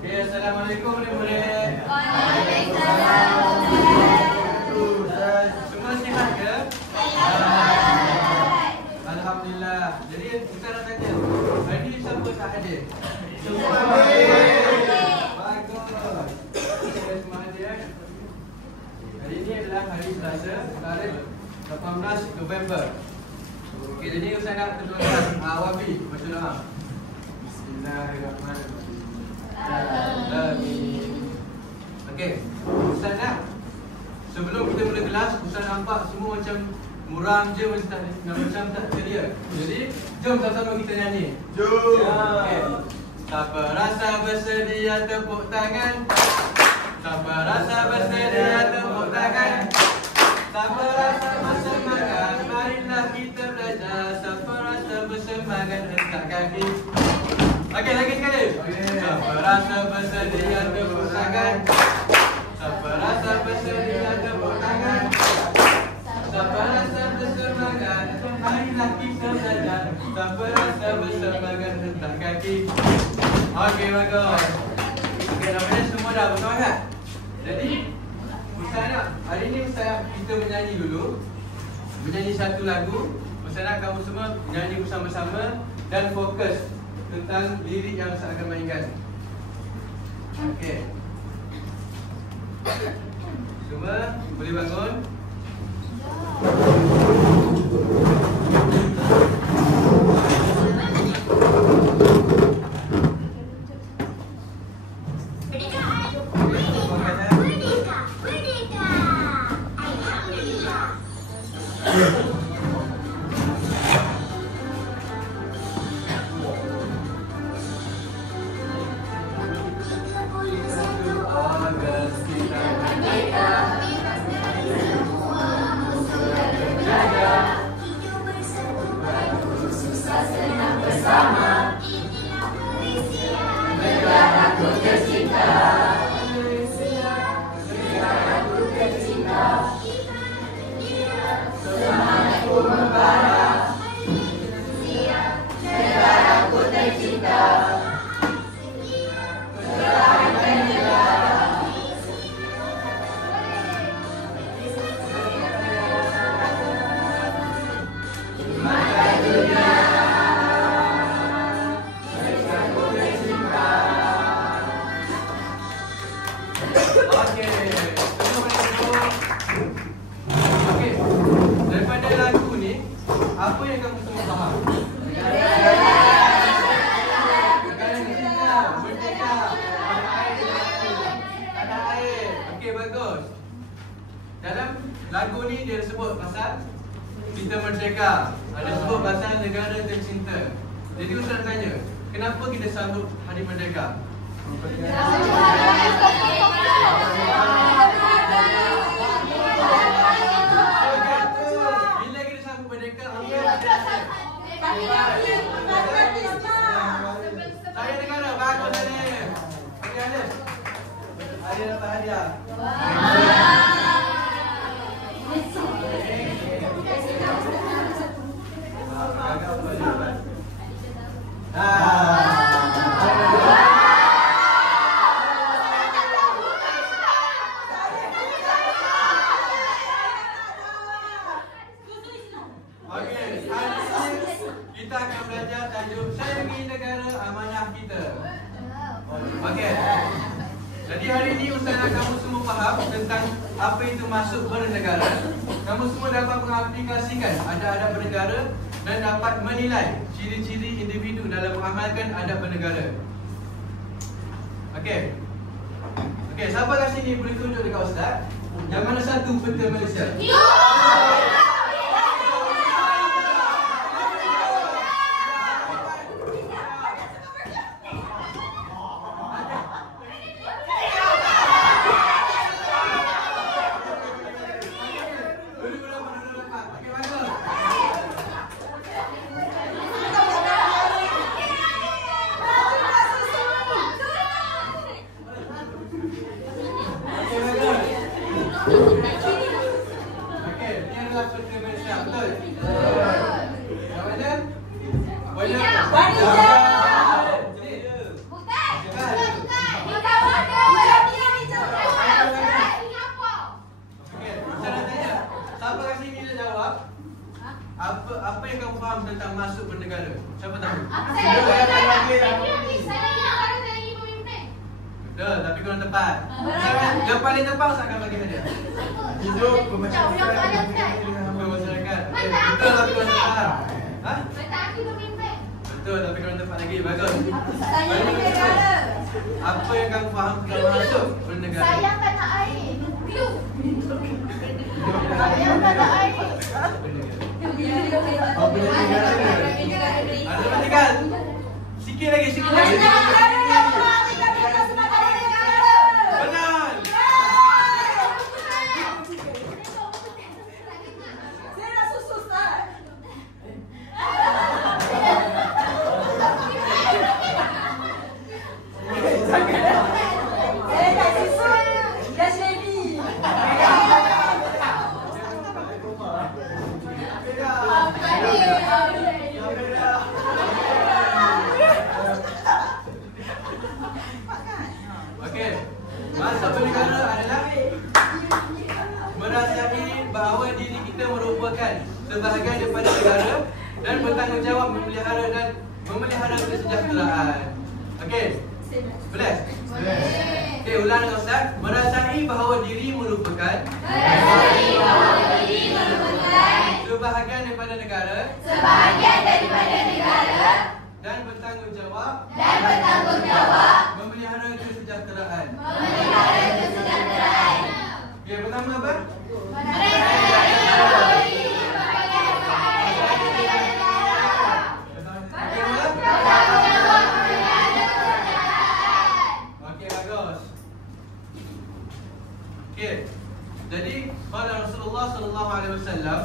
Okay, Assalamualaikum murid-murid. Waalaikumsalam. Semua sihat ke? Alhamdulillah. Jadi kita nak tanya, hari ni siapa tak hadir? Semua hadir. Bagus. Okay, semua hadir. Hari ni adalah hari Selasa, tarikh 18 November. Okay, jadi saya nak ketuakan Wabi baca doa. Bismillahirrahmanirrahim. Amin. Okey, Ustaz nak sebelum kita mula kelas, Ustaz nampak semua macam muram je, macam tak ceria. Jadi, jom sama-sama kita nyanyi. Jom. Okey. Siapa rasa bersedia tepuk tangan? Siapa rasa bersedia tepuk tangan? Siapa rasa bersemangat? Marilah kita belajar. Siapa rasa bersemangat? Hentak kaki. Okey, lagi sekali. Siapa rasa bersedia tepuk tangan? Siapa rasa bersedia tepuk tangan? Siapa rasa bersemangat? Marilah kita belajar. Siapa rasa bersemangat? Hentak kaki. Okey, bagus. Okey, namanya semua dah bersemangat. Jadi, Ustaz nak, hari ni Ustaz kita menyanyi dulu. Menyanyi satu lagu. Ustaz nak kamu semua menyanyi bersama-sama dan fokus tentang lirik yang Ustaz akan mainkan. Okey. Semua boleh bangun. Lagu ni dia sebut pasal kita merdeka. Ada sebut pasal negara tercinta. Jadi Ustaz tanya, kenapa kita sambut Hari Merdeka? Bila kita sambut merdeka, saya negara bagus ni. Okey, ada dapat hadiah. Kita akan belajar tajuk Sayangi Negara Amanah Kita. Okey. Jadi hari ini Ustaz nak kamu semua faham tentang apa itu maksud bernegara. Kamu semua dapat mengaplikasikan adab-adab bernegara dan dapat menilai ciri-ciri individu dalam mengamalkan adab bernegara. Okey. Okey, siapa kat sini boleh tunjuk dekat Ustaz yang mana satu peta Malaysia? Okey, Betul, tapi kurang tepat. Yang paling tepat Ustaz akan bagi hadiah. Hidup bermasyarakat. Bermasyarakat. Betul tapi kurang tepat. Ha? Bertaki pemimpin. Betul tapi kurang tepat lagi. Bagus. Sayang negara. Apa yang kamu faham kalau masuk bernegara? Sayang tanah air. Sayang tanah air. Ada tinggal. Sikit lagi, sikit lagi. Benar. Saya nak susu Ustaz. Saya nak susu. Dah baby. Okey. Masuk bernegara adalah merasai bahawa diri kita merupakan sebahagian daripada negara dan bertanggungjawab memelihara kesejahteraan. Okey. Boleh? Okey, ulang dengan Ustaz. Merasai bahawa diri merupakan sebahagian daripada negara dan bertanggungjawab memelihara kesejahteraan. Okey, pertama apa? Okey, bagus. Okey. Jadi, qala Rasulullah sallallahu alaihi wasallam,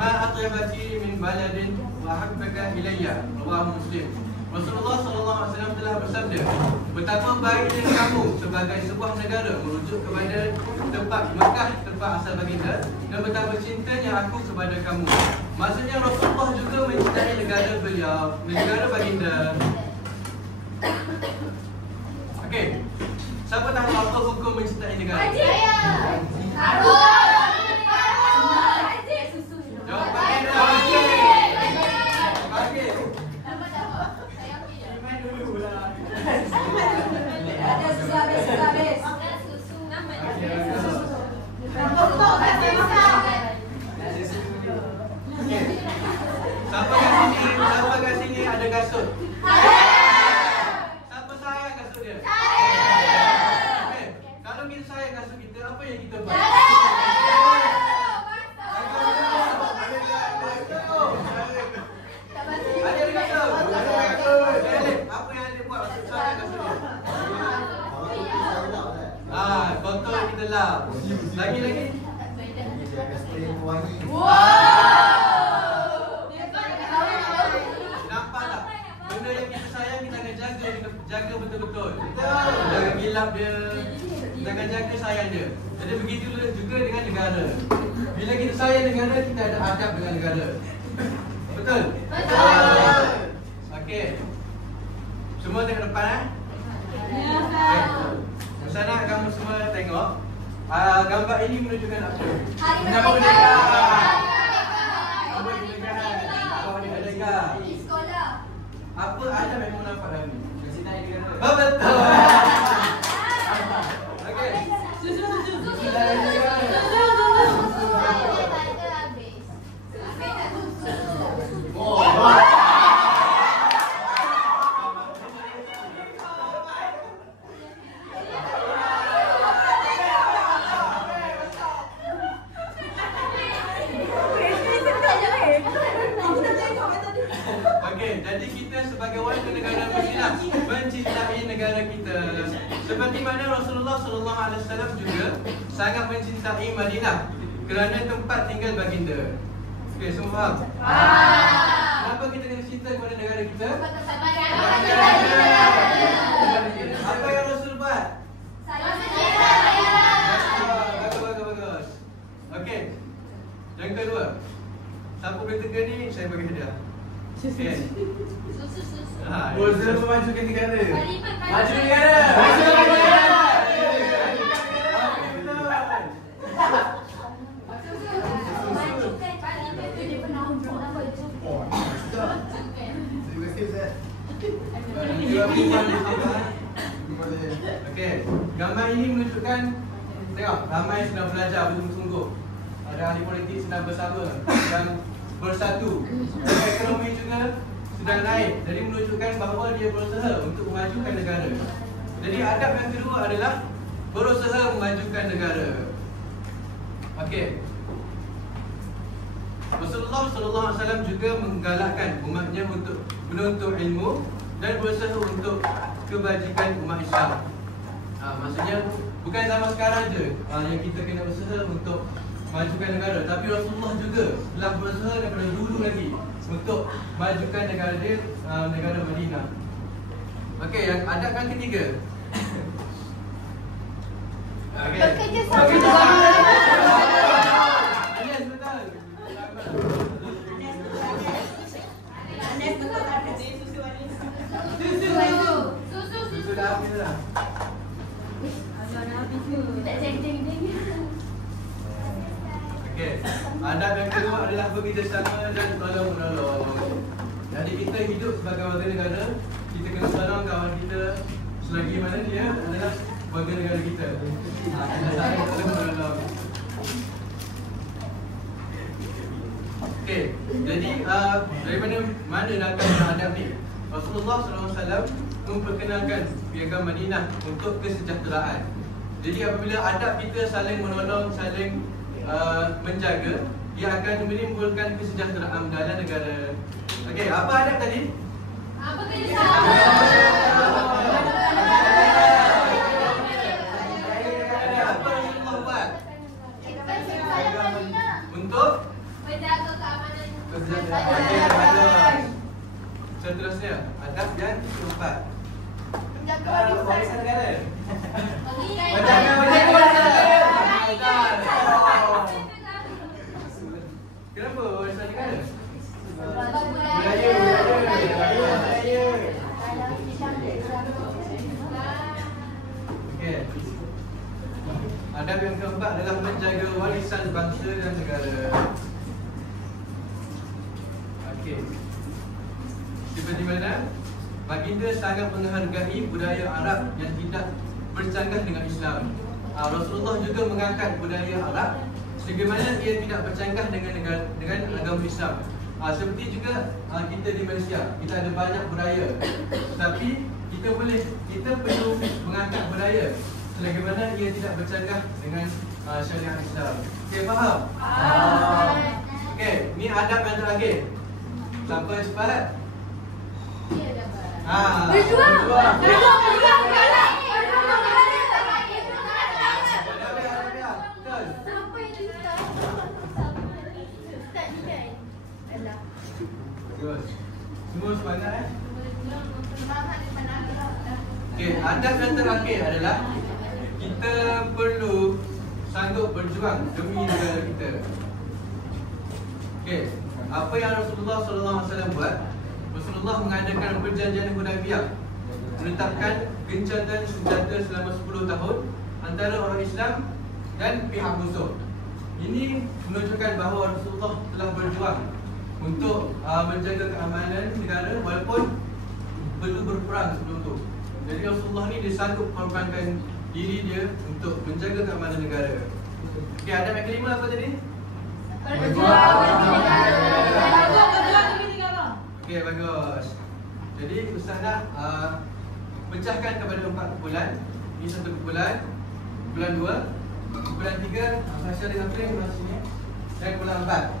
"Ma atyabaki min baladin wa habbaka ilayya." Rawahu Muslim. Rasulullah sallallahu alaihi wasallam telah bersabda, "Betapa baiknya kamu sebagai sebuah negara merujuk kepada tempat Mekah, tempat asal baginda, dan betapa cintanya aku kepada kamu." Maksudnya Rasulullah juga mencintai negara beliau, negara baginda. Okey. Siapa tahu apa hukum mencintai negara? Jawapan dia wajib. Wajib. Ada susu habis. Siapa kat sini ada kasut? Siapa sayang kasut dia? Okey. Kalau kita sayang kasut kita, apa yang kita buat? Ada kasut. Apa yang dia buat untuk sayang kasut dia? Kotor kita lap. Lagi. Nampak tak? Benda yang kita sayang kita akan jaga betul-betul. Jangan gilap dia. Jangan jaga sayang dia. Jadi begitu juga dengan negara. Bila kita sayang negara, kita ada adab dengan negara. Betul? Betul. Okey. Semua tengok depan Okay. Saya nak kamu semua tengok. Gambar ini menunjukkan apa? Menyambut merdeka. Di sekolah. Apa adab yang kamu nampak dalam ni? Betul. Okey. Okey, jadi kita sebagai warga negara Madinah mencintai negara kita. Seperti mana Rasulullah sallallahu alaihi wasallam juga sangat mencintai Madinah kerana tempat tinggal baginda. Okey, semua faham? Kenapa kita kena cinta kepada negara kita? Apa yang Rasul buat? Bagus. Okey. Yang kedua, siapa boleh tega ni, saya bagi hadiah. Okay. Boleh memajukan negara. Maju negara. Okey. ini menunjukkan, tengok, ramai sedang belajar bersungguh-sungguh. Ada ahli politik sedang bersama dan bersatu. Ekonomi juga sedang naik. Jadi menunjukkan bahawa dia berusaha untuk memajukan negara. Jadi adab yang kedua adalah berusaha memajukan negara. Okey. Rasulullah SAW juga menggalakkan umatnya untuk menuntut ilmu dan berusaha untuk kebajikan umat Islam. Maksudnya bukan zaman sekarang je yang kita kena usaha untuk majukan negara, tapi Rasulullah juga telah berusaha daripada dulu lagi untuk majukan negara dia, negara Madinah. Okey, yang adab yang ketiga. Okey. Bekerjasama. Yes, betul. Susu dah habis dah. Tak ceng-ceng. Okey. Adab yang kedua adalah bekerjasama dan tolong-menolong. Jadi kita hidup sebagai warga negara, kita kena tolong kawan kita selagi mana dia adalah warga negara kita. Kita saling tolong-menolong. Okey. Jadi daripada mana datang adab ni? Rasulullah SAW memperkenalkan piagam Madinah untuk kesejahteraan. Jadi apabila adab kita saling menolong, saling menjaga, ia akan menimbulkan kesejahteraan dalam negara. Okey, apa adab tadi? Apa kerjasama? Apa Rasulullah buat? Piagam Madinah. Untuk Menjaga keamanan. kesejahteraan. Okey, bagus. Seterusnya, adab yang keempat. Menjaga warisan negara. Menjaga Kenapa warisan negara? Okey. Adab yang keempat adalah menjaga warisan bangsa dan negara. Okey. Seperti mana? Baginda sangat menghargai budaya Arab yang tidak bercanggah dengan Islam. Rasulullah juga mengangkat budaya Arab sebagaimana ia tidak bercanggah dengan agama Islam. Seperti juga kita di Malaysia, kita ada banyak budaya, tetapi kita perlu mengangkat budaya sebagaimana ia tidak bercanggah dengan syariat Islam. Okey, faham? Okey, ni adab yang terakhir. Sampai cepat. Berjuang. Semua semangat Okey, adab yang terakhir adalah kita perlu sanggup berjuang demi negara kita. Okey, apa yang Rasulullah SAW buat? Rasulullah mengadakan perjanjian Hudaybiyah, menetapkan gencatan senjata selama 10 tahun antara orang Islam dan pihak musuh. Ini menunjukkan bahawa Rasulullah telah berjuang untuk menjaga keamanan negara walaupun perlu berperang sebelum itu. Jadi Rasulullah ni dia sanggup mengorbankan diri dia untuk menjaga keamanan negara. Okey, adab yang kelima apa tadi? Berjuang demi negara. Okey, bagus. Jadi Ustaz nak pecahkan kepada 4 kumpulan. Ini satu kumpulan, kumpulan 2, kumpulan 3, Masya dengan Film di sini, dan kumpulan 4.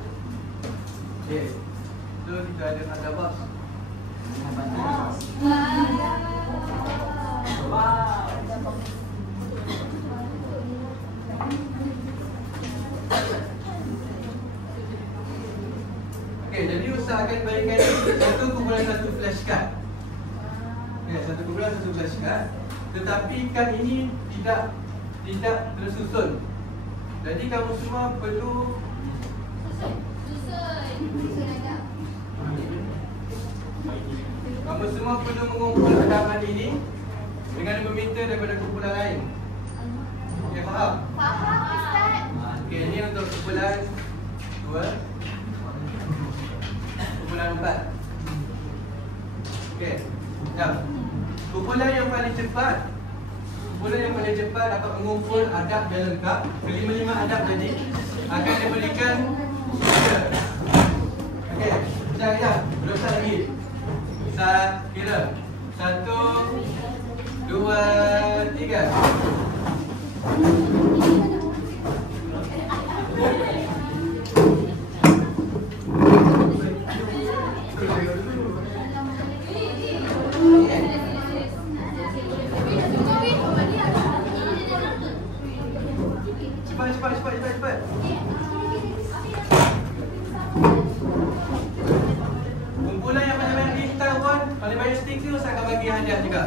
Okey. So kita ada adab. Okey, jadi Ustaz akan bagikan satu kumpulan satu flashcard. Okey, satu kumpulan satu flashcard. Tetapi kad ini tidak tersusun. Jadi kamu semua perlu mengumpul rakaman ini dengan meminta daripada kumpulan lain. Okey, faham? Faham, Ustaz. Okey, ini untuk kumpulan 2, kumpulan 4. Okey, jom. Kumpulan yang paling cepat kumpulan yang paling cepat dapat mengumpul adab yang lengkap, kelima-lima adab tadi akan diberikan stiker. Okey, kita lihat. Belum start lagi. Start kira. 1, 2, 3. Cepat. Kumpulan yang banyak-banyak digital pun, paling banyak stiker saya akan bagi hadiah juga.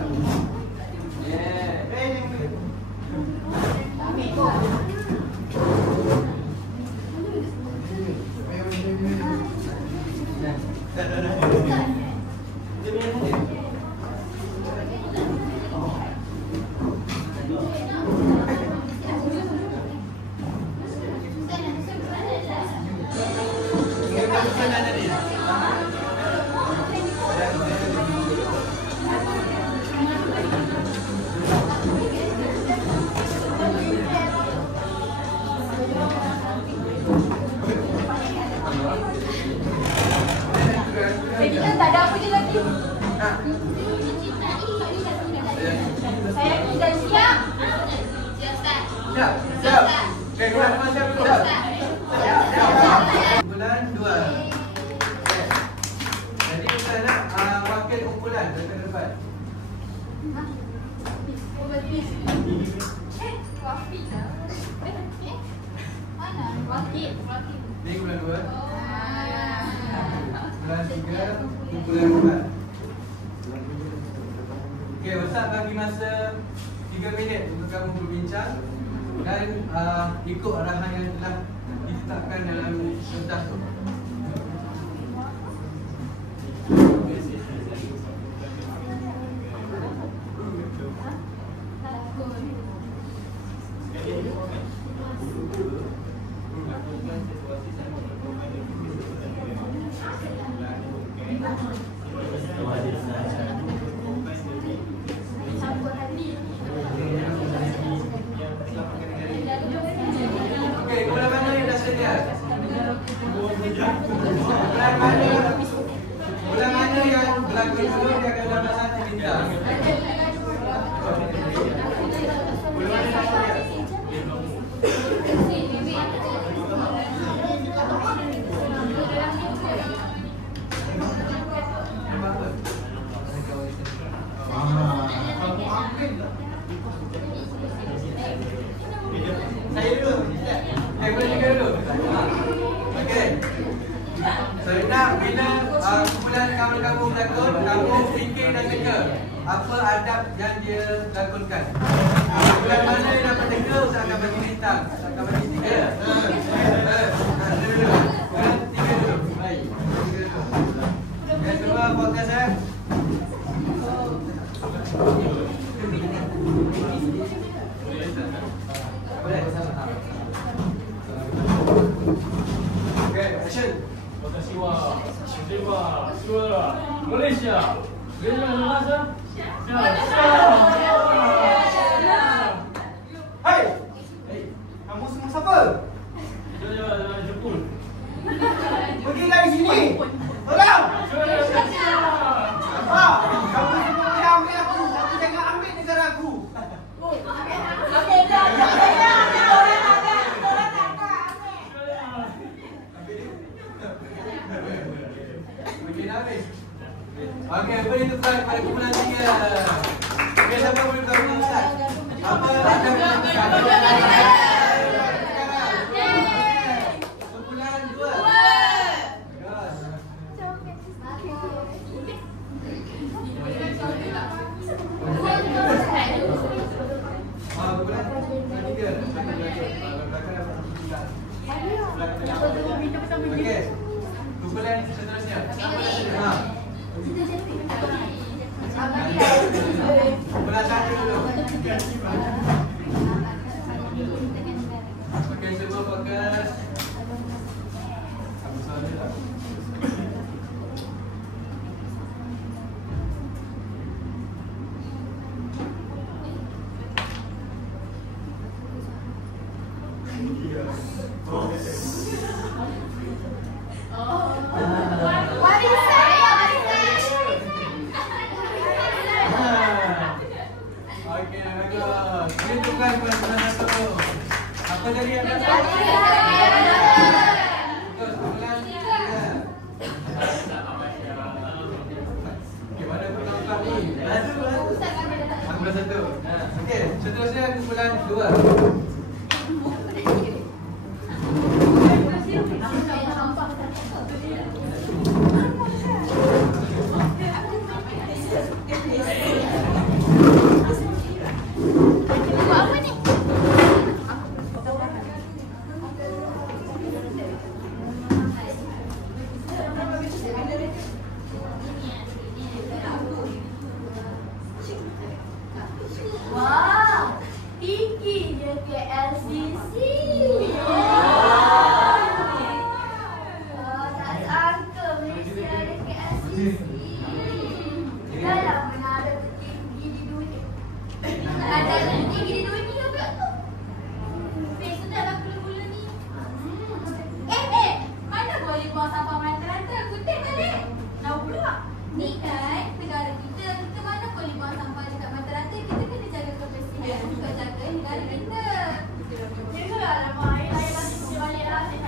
Kita tak ada apa je lagi. Saya dah siap. Siap. Okey, kita semua siap dulu. Kumpulan 2. Jadi kita nak wakil kumpulan ke depan. Ni kumpulan 2. Kumpulan 3, kumpulan 4. Okey, Ustaz bagi masa 3 minit untuk kamu berbincang dan ikut arahan yang telah ditetapkan dalam kertas tu. Okey, kumpulan mana yang dah sedia? Kumpulan mana yang berlakon dulu dia akan dapat 1 bintang. Kumpulan mana yang sedia? Saya dulu. Okey, boleh juga dulu. Okey. Saya nak bila kumpulan kamu berlakon, kamu fikir dan teka apa adab yang dia lakonkan. Kumpulan mana yang dapat teka, saya akan bagi bintang. Saya akan bagi 3. Dulu. 3 dulu. Baik. 3 dulu. Okey, semua fokus ya. Okay, action. Malaysia. Hai. Kamu semua siapa? Jepun. Pergi dari sini. Tolong. Apa? Kamu semua boleh ambil aku. Aku jangan ambil negara aku. Okey, dah. Orang ada. Okey, dah habis. Okey, beri tukar kepada kumpulan 3. Okey, siapa boleh beritahu Ustaz? Apa adab yang kumpulan 2. Okey. Kumpulan seterusnya. Kumpulan 1 dulu. Okey, semua fokus. Apa soalan dia? Okey, bagus. Ini tukar kelas 1. Apa jadi yang dah? Terus kelas 3. Okey, mana pula empat ni? Aku dah 1. Okey, seterusnya kumpulan 2. Wow, tinggi dia ke LCC. Tak sangka Malaysia ada ke LCC. Dalam menara tertinggi di dunia. Ada tertinggi di dunia pula tu. Face tu dalam bulan-bulan ni. Mana boleh buang sampah mata-mata? Kutip balik. Tahu pula. Ni kan negara kita mana boleh buang sampah dekat mata-mata. Kita kena jaga kebersihan. Bukan jaga negara kita. Janganlah lama air masih kembali lah. Saya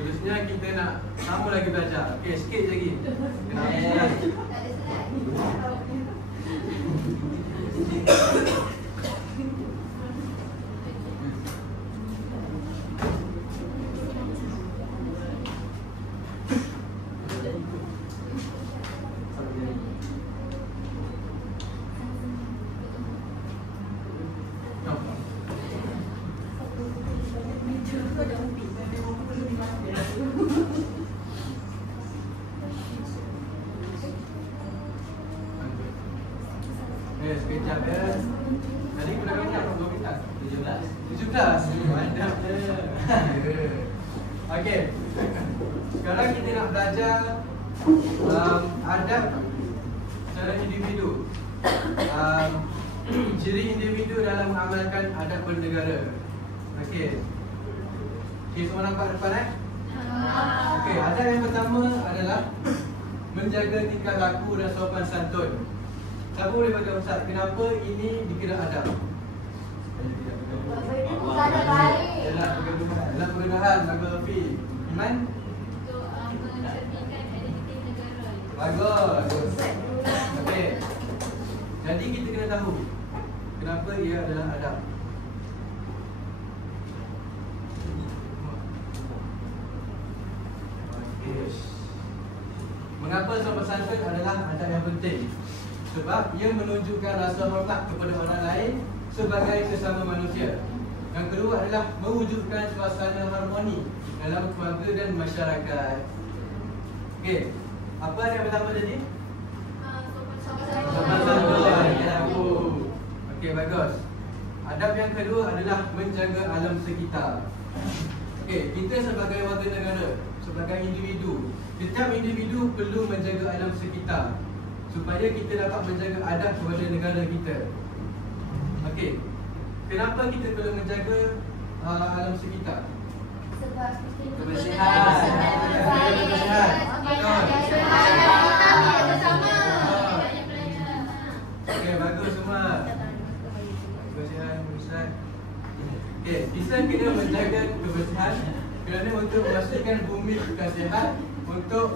Seterusnya kita nak sama lagi belajar. Okey, sikit lagi. Sekejap ya. Tadi kita dah berapa bintang? 17. Mantap je. Okey. Sekarang kita nak belajar adab secara individu. Ciri individu dalam mengamalkan adab bernegara. Okey. Okey, semua nampak depan Okey, adab yang pertama adalah menjaga tingkah laku dan sopan santun. Siapa boleh beritahu Ustaz, kenapa ini dikira adab? Cara baik. kenapa ia adalah adab. Mengapa sopan santun adalah adab yang penting? Sebab ia menunjukkan rasa hormat kepada orang lain sebagai sesama manusia. Yang kedua adalah mewujudkan suasana harmoni dalam keluarga dan masyarakat. Okey, apa yang pertama tadi? Sopan santun. Ya, okey, bagus. Adab yang kedua adalah menjaga alam sekitar. Okey, kita sebagai warga negara, sebagai individu, setiap individu perlu menjaga alam sekitar supaya kita dapat menjaga adab kepada negara kita. Okey, kenapa kita perlu menjaga alam sekitar? Sebab Kebersihan. Kebersihan. Okey, bagus semua. Kebersihan. Okey, kita kena menjaga kebersihan kerana untuk memastikan bumi kita sihat untuk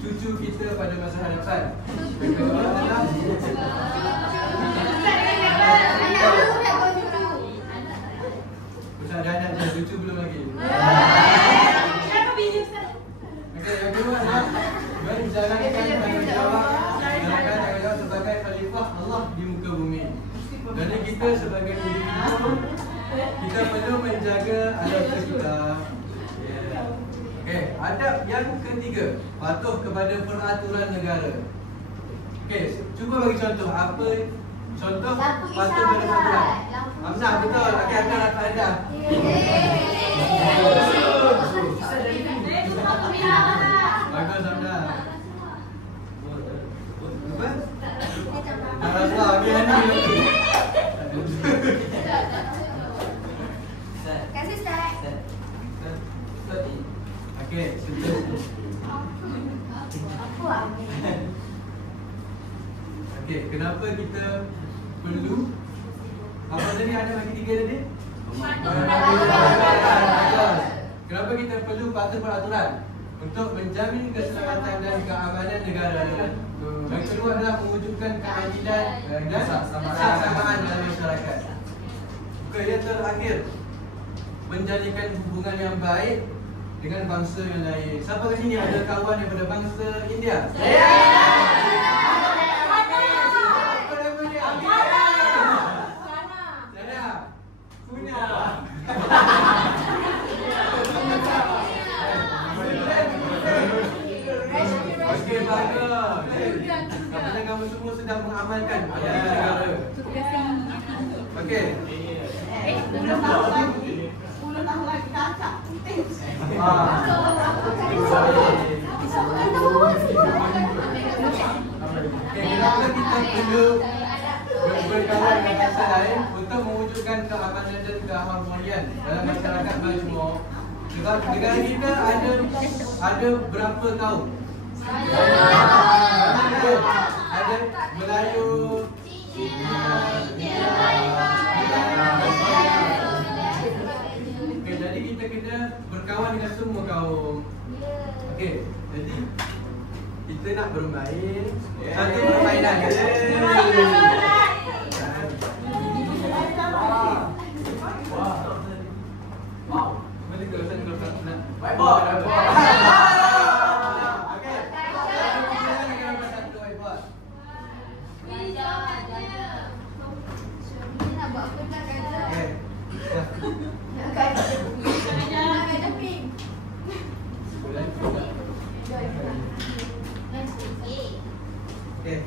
cucu kita pada masa hadapan. Yang kedua adalah Ustaz ada anak je, cucu belum lagi. Okey, yang kedua adalah menjalankan tanggungjawab sebagai khalifah Allah di muka bumi. Jadi kita sebagai individu, kita perlu menjaga alam sekitar. Okey, adab yang ketiga, patuh kepada peraturan negara. Okey, cuba bagi contoh apa contoh patuh pada peraturan. Hamzah, betul. Okey, Hamzah dapat dah. Bagus Hamzah. Apa? Rasa okey ni. Kasih Ustaz. Okey, seterusnya. Okey, kenapa kita perlu apa tadi ada bagi tiga tadi? Kenapa kita perlu patuh peraturan? Untuk menjamin keselamatan dan keamanan negara. Yang kedua adalah mewujudkan keadilan dan kesamaan dalam masyarakat. Okey, yang terakhir, menjadikan hubungan yang baik dengan bangsa yang lain. Siapa kat sini ada kawan daripada bangsa India? Apa nama dia? Sana. Kuna. Okey, bagus. Apabila kamu semua sedang mengamalkan adab negara. Okey. 10 tahun lagi kakak. Kenapa kita perlu berkawan dengan bangsa lain untuk mewujudkan keamanan dan keharmonian dalam masyarakat majmuk? Sebab negara kita ada berapa kaum? Ada Melayu, okey, jadi kita kena berkawan dengan semua kaum. Okey, jadi kita nak bermain satu permainan. Wow. Boleh ke Ustaz kalau nak whiteboard? Okey. Kita nak satu whiteboard. Nak buat apa nak kata? Okey. Nak kata pink. Boleh. Okey.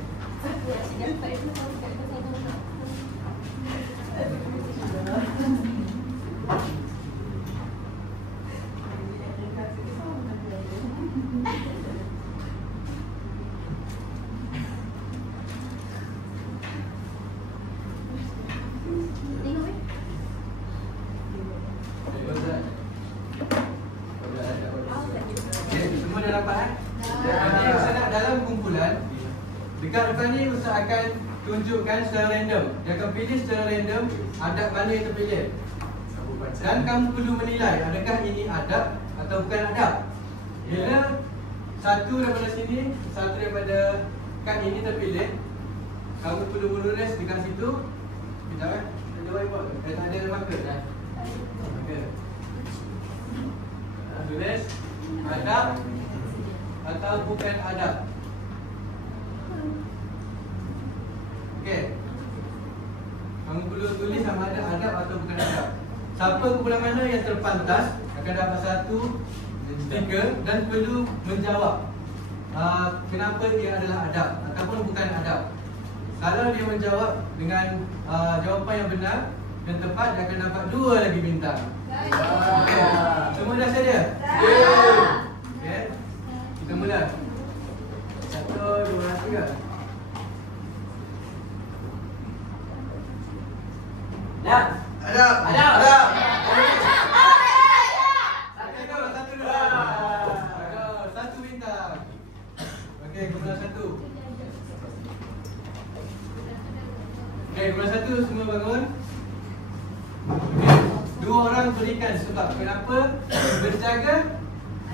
Semua dah dapat Nanti Ustaz nak dalam kumpulan. Dekat depan ni Ustaz akan tunjukkan secara random. Dia akan pilih secara random adab mana yang terpilih. Dan kamu perlu menilai adakah ini adab atau bukan adab. Bila satu daripada sini, satu daripada kad ini terpilih, kamu perlu menulis dekat situ Sekejap Ada whiteboard ke? Tak ada marker dah. Marker. Tulis adab atau bukan adab. Okey. Kamu perlu tulis sama ada adab atau bukan adab. Siapa kumpulan mana yang terpantas akan dapat 1 stiker dan perlu menjawab kenapa dia adalah adab ataupun bukan adab. Kalau dia menjawab dengan jawapan yang benar dan tepat, dia akan dapat 2 lagi bintang. Okay. Semua dah sedia? Okay. Kita mula. 1, 2, 3. Adab. Adab. Adab. Adab. Satu dulu. Satu bintang. Okey, kumpulan 1. Okey, kumpulan 1 semua bangun. Okey, 2 orang berikan sebab kenapa berjaga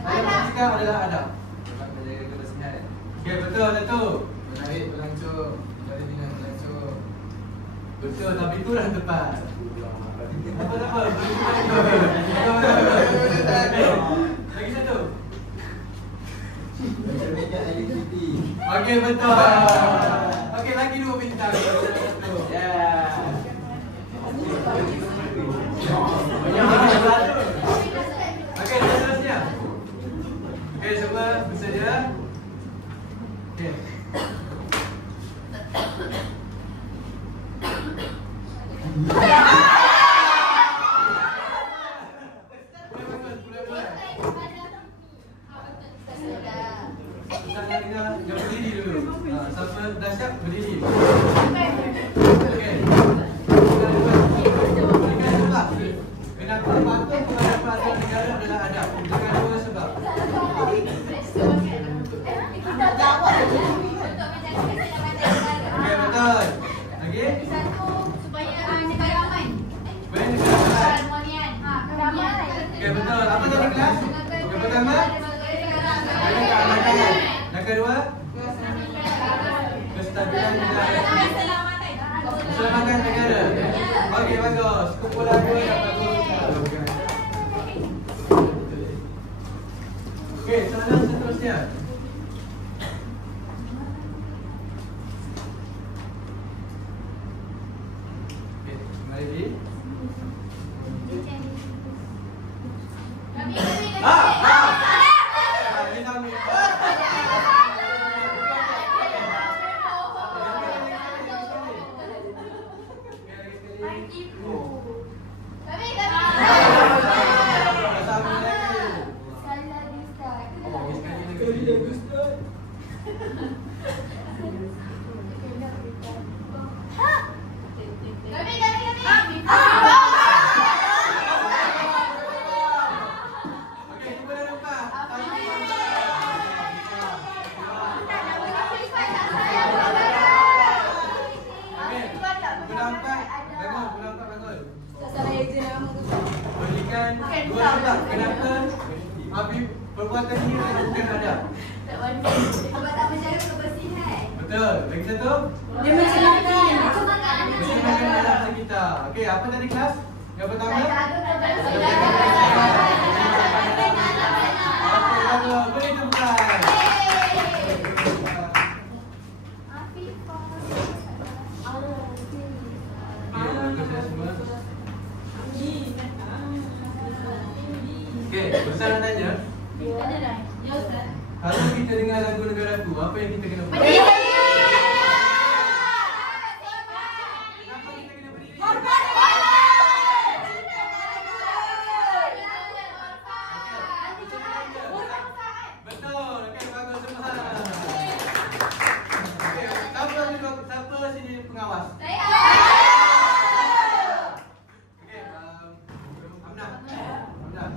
dalam bersikap adalah adab. Sebab menjaga kebersihan. Okey, betul satu. Menarik pelancong. Mencari dengan pelancong. Betul, tapi itu dah tepat. Apa tak apa? Lagi satu. Mencerminkan aktiviti. Okey, betul. Okey, lagi 2 bintang. Ya. Okey, seterusnya. Okey, semua bersedia? Okey. Jangan berdiri dulu. Siapa dah siap, berdiri. Okey. Dengan sebab kenapa patuh kepada peraturan negara adalah adab. Dengan 2 sebab. Kita jawab untuk menjaga keselamatan negara. Okey, betul. Lagi? Satu, supaya negara aman. Supaya negara aman. Harmonian. Damai. Okey, betul. Apa tadi kelas? Yang pertama? Keamanan. Yang kedua? Kestabilan negara. Keselamatan negara. Okey, bagus. Kumpulan 2 dapat 2 bintang. Okey, soalan seterusnya. Okey, kembali. Ini kami. Berikan 2 sebab kenapa Habib perbuatan ini bukan adab. Sebab tak menjaga kebersihan. Betul. Lagi satu? Dia mencerminkan. Mencerminkan alam sekitar. Okey, apa tadi kelas? Yang pertama? Okey, bagus. Beri tepukan. Okey, Ustaz nak tanya. Kalau kita dengar lagu negaraku, apa yang kita kena buat? Kenapa kita kena berdiri? Betul. Okey, bagus semua. Okey, siapa sini pengawas? Okey, Amnah. Amnah.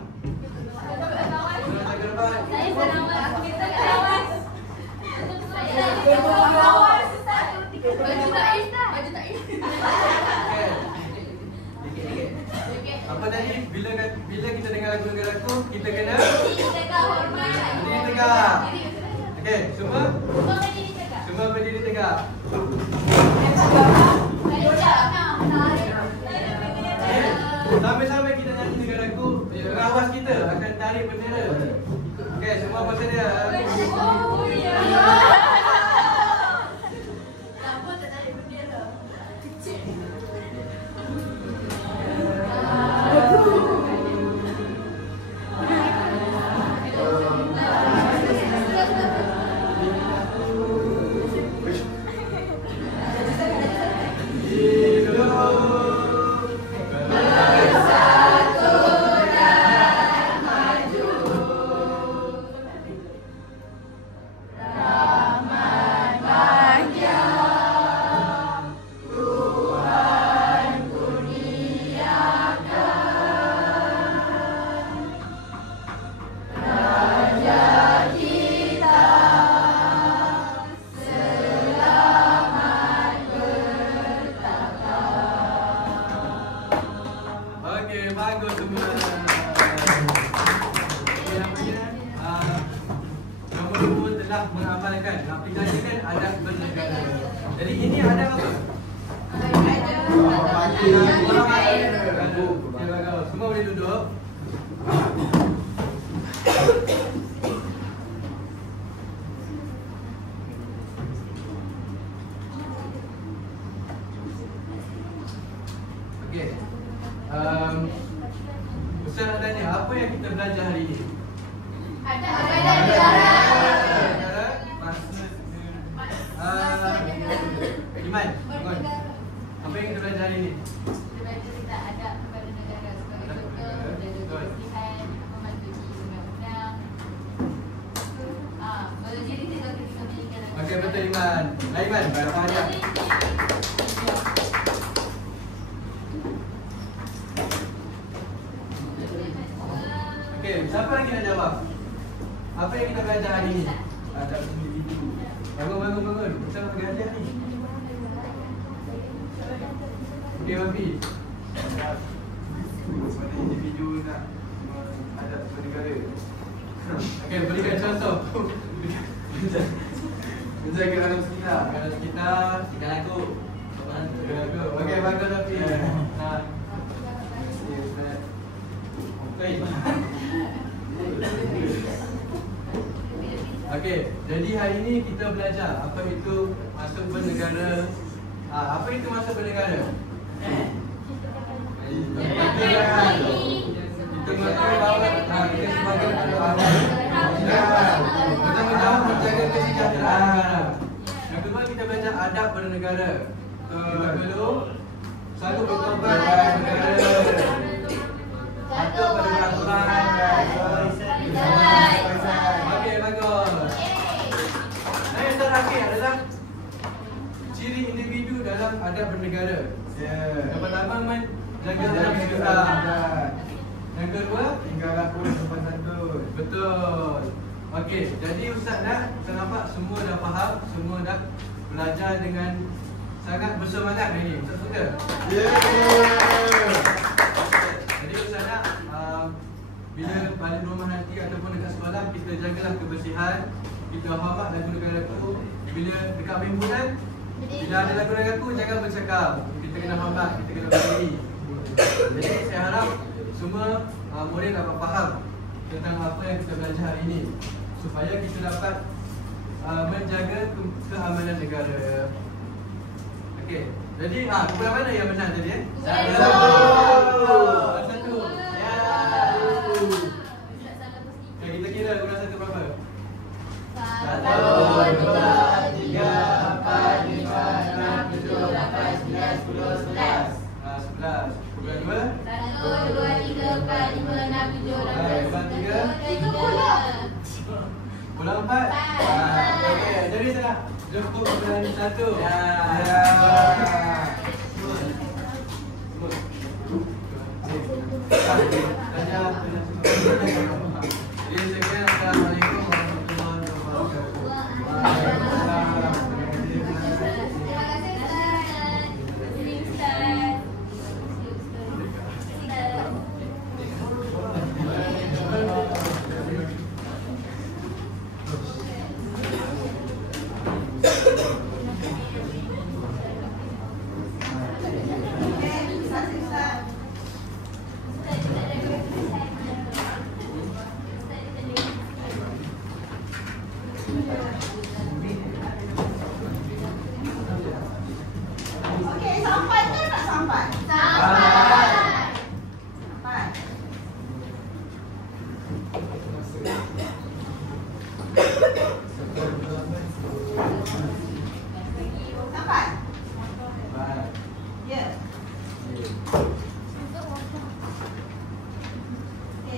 Jaga depan. Apa tadi? Bila kita dengar lagu negaraku, kita kena berdiri tegak. Okey, semua? Semua berdiri tegak. tarik bendera. Okey, semua bersedia. Oh ya. Kenapa tak tarik bendera? Kecil. Okey, bagus semua. Nombor 2 telah mengamalkan, aplikasikan adab bernegara. Jadi ini adab apa? Okey, bagus. Semua boleh duduk. Okey. Ustaz nak tanya, apa yang kita belajar hari ini? Ada negara. Iman, bangun. Apa yang kita belajar hari ini? Kita belajar kita adab kepada negara sebagai contoh menjaga kebersihan, mematuhi undang-undang. Kalau diri kita kita memiliki. Okey, betul Iman. Iman, berapa adab? Okey, siapa lagi nak jawab? Apa yang kita belajar hari ini? Adab individu. Bangun. Kita nak belajar ni. Okey, Wafi. Pada individu nak adab bernegara. Okey, berikan contoh. Menjaga alam sekitar. Kalau sekitar, tinggal aku. Okey, bagus Wafi. Okey, jadi hari ini kita belajar apa itu masuk bernegara. Apa itu masuk bernegara? Kita mengetahui bahawa kita sebagai bertanggungjawab menjaga kesejahteraan negara. Yang kedua, kita belajar adab bernegara. Yang kedua, selalu berkorban pada negara. Patuh pada peraturan. Okey, bagus. Yang terakhir adalah ciri individu dalam adab bernegara. Yang pertama, menjaga alam sekitar. Yang kedua, Tinggal laku sopan santun. betul. Okey, jadi Ustaz saya nampak semua dah faham, semua dah belajar dengan sangat bersemangat hari ini. Ustaz suka? Jadi Ustaz bila balik rumah nanti ataupun dekat sekolah, kita jagalah kebersihan, kita hormat lagu negara aku. Bila dekat himpunan, bila ada lagu negara aku, jangan bercakap. Kita kena hormat, kita kena berdiri. Jadi saya harap semua murid dapat faham tentang apa yang kita belajar hari ini, supaya kita dapat menjaga keamanan negara. Okey. Jadi kumpulan mana yang menang tadi? Satu. Ya. Okay, kita kira kumpulan satu berapa? 1, 2, 3, 4, 5, 6, 7, 8, 9, 10, 11. 11. Kumpulan 2? 1, 2, 3, 4, 5, 6, 7, 8, 9, 10. Kumpulan 4? Okey, jadi saya nak jemput kumpulan 1. Ya. Jadi sekian, Assalamualaikum warahmatullahi wabarakatuh.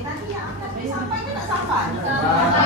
Nanti yang akan sampai ke tak sampai? Sampai.